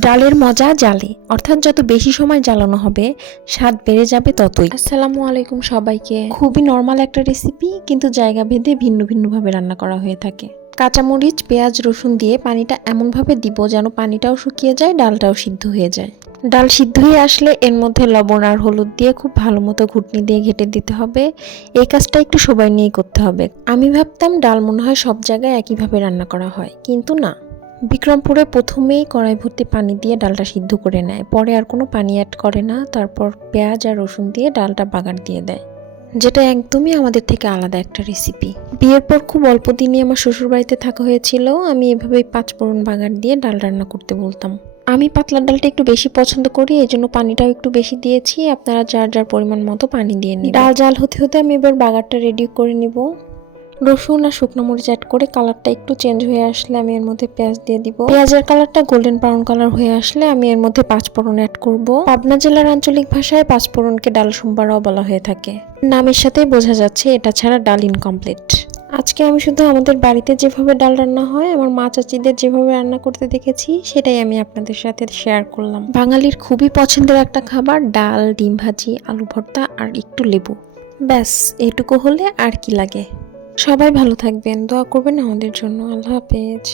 ডালের মজা জালে, অর্থাৎ যত বেশি সময় জ্বালানো হবে স্বাদ বেড়ে যাবে ততই। আসসালামু আলাইকুম সবাইকে। খুবই নর্মাল একটা রেসিপি, কিন্তু জায়গা ভেদে ভিন্ন ভিন্নভাবে রান্না করা হয়ে থাকে। কাঁচামরিচ, পেঁয়াজ, রসুন দিয়ে পানিটা এমনভাবে দিব যেন পানিটাও শুকিয়ে যায়, ডালটাও সিদ্ধ হয়ে যায়। ডাল সিদ্ধ হয়ে আসলে এর মধ্যে লবণ আর হলুদ দিয়ে খুব ভালো মতো ঘুটনি দিয়ে ঘেটে দিতে হবে। এই কাজটা একটু সময় নিয়েই করতে হবে। আমি ভাবতাম ডাল মনে হয় সব জায়গায় একইভাবে রান্না করা হয়, কিন্তু না। বিক্রমপুরে প্রথমেই কড়াই ভর্তি পানি দিয়ে ডালটা সিদ্ধ করে নেয়, পরে আর কোনো পানি অ্যাড করে না। তারপর পেঁয়াজ আর রসুন দিয়ে ডালটা বাগার দিয়ে দেয়, যেটা একদমই আমাদের থেকে আলাদা একটা রেসিপি। বিয়ের পর খুব অল্প দিনই আমার শ্বশুরবাড়িতে থাকা হয়েছিল। আমি এভাবেই 5 ফোড়ন বাগার দিয়ে ডাল রান্না করতে বলতাম। আমি পাতলা ডালটা একটু বেশি পছন্দ করি, এই জন্য পানিটাও একটু বেশি দিয়েছি। আপনারা যার যার পরিমাণ মতো পানি দিয়ে নিন। ডাল জাল হতে হতে আমি এবার বাগারটা রেডি করে নিব। রসুন আর শুকনো মরিচ অ্যাড করে কালারটা একটু চেঞ্জ হয়ে আসলে আমি এর মধ্যে পেঁয়াজ দিয়ে দিব। পেঁয়াজের কালারটা গোল্ডেন ব্রাউন কালার হয়ে আসলে আমি এর মধ্যে 5 ফোড়ন অ্যাড করব। পাবনা জেলার আঞ্চলিক ভাষায় 5 ফোড়নকে ডাল সম্বারাও বলা হয়ে থাকে। নামের সাথেই বোঝা যাচ্ছে এটা ছাড়া ডাল ইনকমপ্লিট। আজকে আমি শুধু আমাদের বাড়িতে যেভাবে ডাল রান্না হয়, আমার মা চাচিদের যেভাবে রান্না করতে দেখেছি, সেটাই আমি আপনাদের সাথে শেয়ার করলাম। বাঙালির খুবই পছন্দের একটা খাবার ডাল, ডিম ভাজি, আলু ভর্তা আর একটু লেবু। ব্যাস, এটুকু হলে আর কি লাগে। সবাই ভালো থাকবেন, দোয়া করবেন আমাদের জন্য। আল্লাহ হাফেজ।